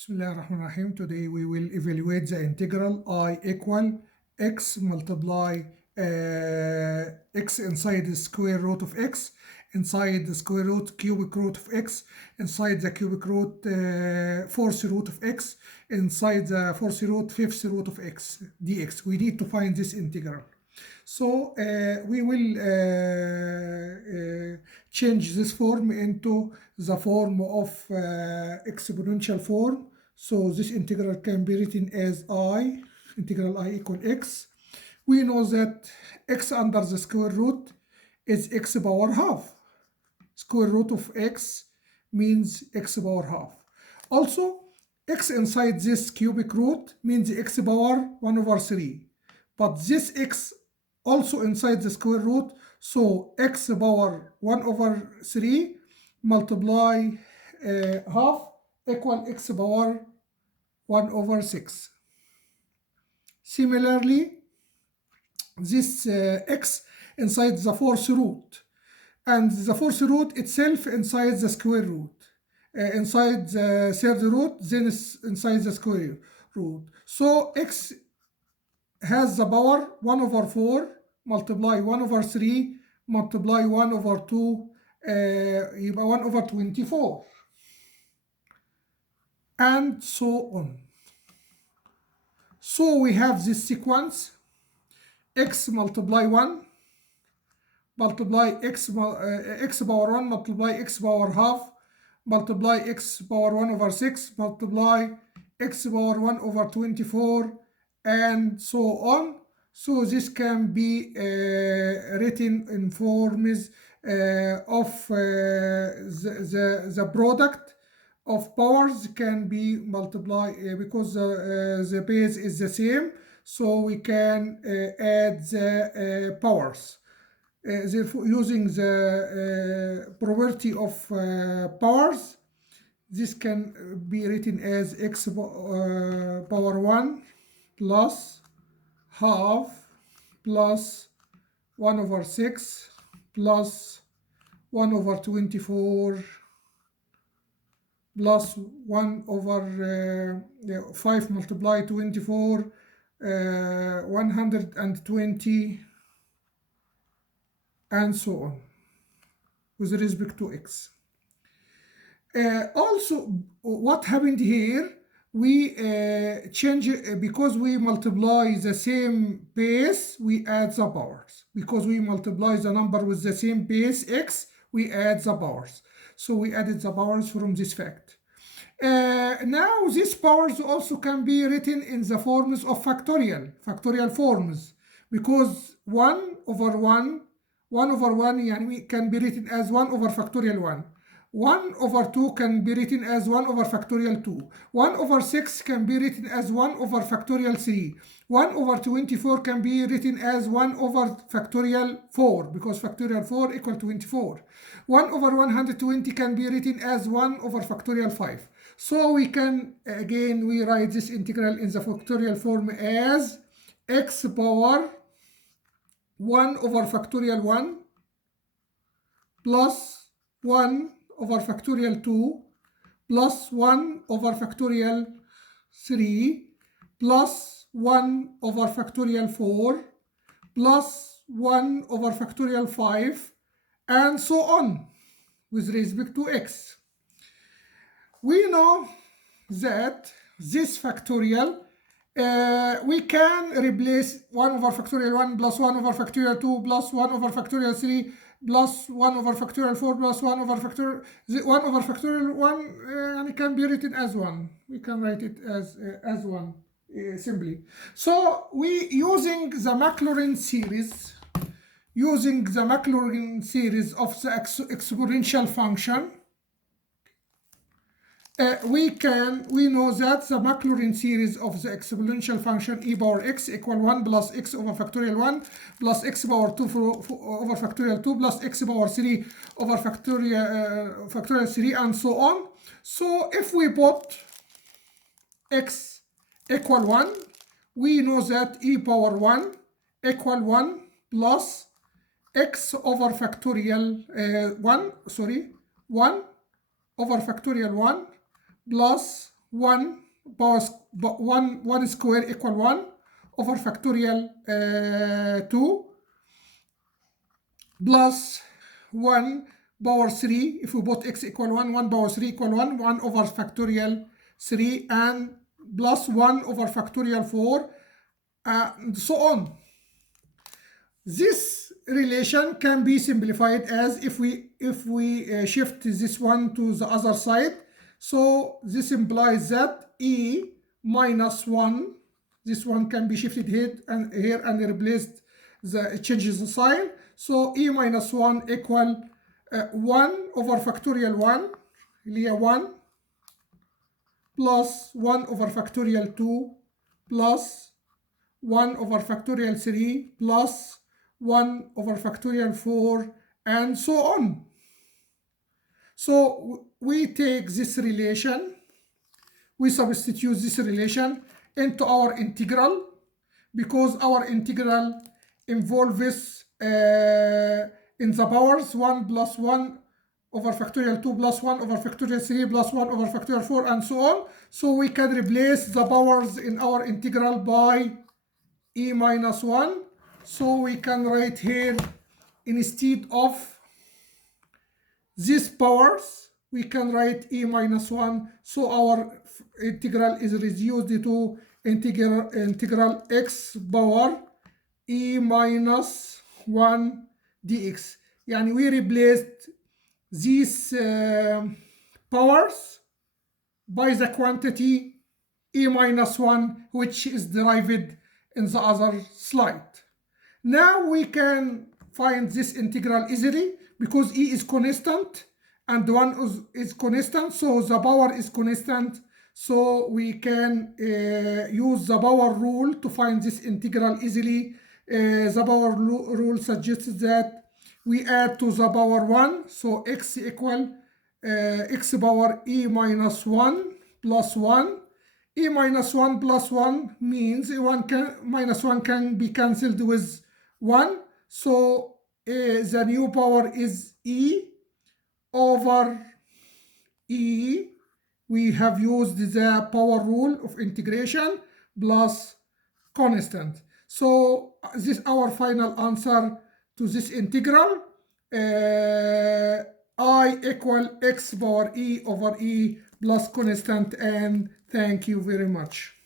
Bismillahirrahmanirrahim. Today we will evaluate the integral I equal x multiply x inside the square root of x, inside the square root cubic root of x, inside the cubic root fourth root of x, inside the fourth root fifth root of x dx. We need to find this integral. So we will change this form into the form of exponential form. So this integral can be written as integral I equal x. We know that x under the square root is x power half. Square root of x means x power half. Also, x inside this cubic root means x power 1 over 3. But this x also inside the square root, so x power 1 over 3 multiply half equal x power 1 over 6. Similarly, this x inside the fourth root, and the fourth root itself inside the square root, inside the third root, then inside the square root. So x has the power 1 over 4 multiply 1 over 3 multiply 1 over 2 يبقى 1 over 24 and so on. So we have this sequence: x multiply 1 multiply x power 1 multiply x power half multiply x power 1 over 6 multiply x power 1 over 24 and so on. So this can be written in forms of the product of powers can be multiplied because the base is the same, so we can add the powers. Therefore, using the property of powers, this can be written as x power 1 plus half plus 1 over 6 plus 1 over 24 plus 1 over 5 multiply 24 120 and so on with respect to x. Also, what happened here, we change because we multiply the same base, we add the powers. Because we multiply the number with the same base x, we add the powers. So we added the powers from this fact. Now these powers also can be written in the forms of factorial forms, because 1 over 1 يعني can be written as 1 over factorial 1. 1 over 2 can be written as 1 over factorial 2. 1 over 6 can be written as 1 over factorial 3. 1 over 24 can be written as 1 over factorial 4, because factorial 4 equal 24. 1 over 120 can be written as 1 over factorial 5. So we can, again, we write this integral in the factorial form as x power 1 over factorial 1 plus 1 over factorial 2 plus 1 over factorial 3 plus 1 over factorial 4 plus 1 over factorial 5 and so on with respect to x. We know that this factorial we can replace 1 over factorial 1 plus 1 over factorial 2 plus 1 over factorial 3 plus 1 over factorial 4 plus 1 over factorial 1 and it can be written as 1. We can write it as 1 simply. So we using the Maclaurin series of the exponential function, we know that the Maclaurin series of the exponential function e power x equal 1 plus x over factorial 1 plus x power 2 over factorial 2 plus x power 3 over factorial 3 and so on. So if we put x equal 1, we know that e power 1 equal 1 plus x over factorial 1 over factorial 1 plus 1 power 1 square equal 1 over factorial 2 plus 1 power 3. If we put x equal 1, 1 power 3 equal 1, 1 over factorial 3, and plus 1 over factorial 4, and so on. This relation can be simplified as if we shift this one to the other side. So this implies that e minus 1, this one can be shifted here and replaced, changes the sign. So e minus 1 equal 1 over factorial 1, اللي هي 1 plus 1 over factorial 2 plus 1 over factorial 3 plus 1 over factorial 4, and so on. So we take this relation, we substitute this relation into our integral, because our integral involves in the powers 1 plus 1 over factorial 2 plus 1 over factorial 3 plus 1 over factorial 4, and so on. So we can replace the powers in our integral by e minus 1. So we can write here, instead of these powers, we can write e minus 1. So our integral is reduced to integral x power e minus 1 dx. Yani we replaced these powers by the quantity e minus 1, which is derived in the other slide. Now we can find this integral easily, because e is constant and 1 is constant, so the power is constant. So we can use the power rule to find this integral easily. The power rule suggests that we add to the power 1, so x equal x power e minus 1 plus 1. E minus 1 plus 1 means minus 1 can be cancelled with 1. So the new power is e over e. We have used the power rule of integration plus constant. So this is our final answer to this integral. I equal x power e over e plus constant, and thank you very much.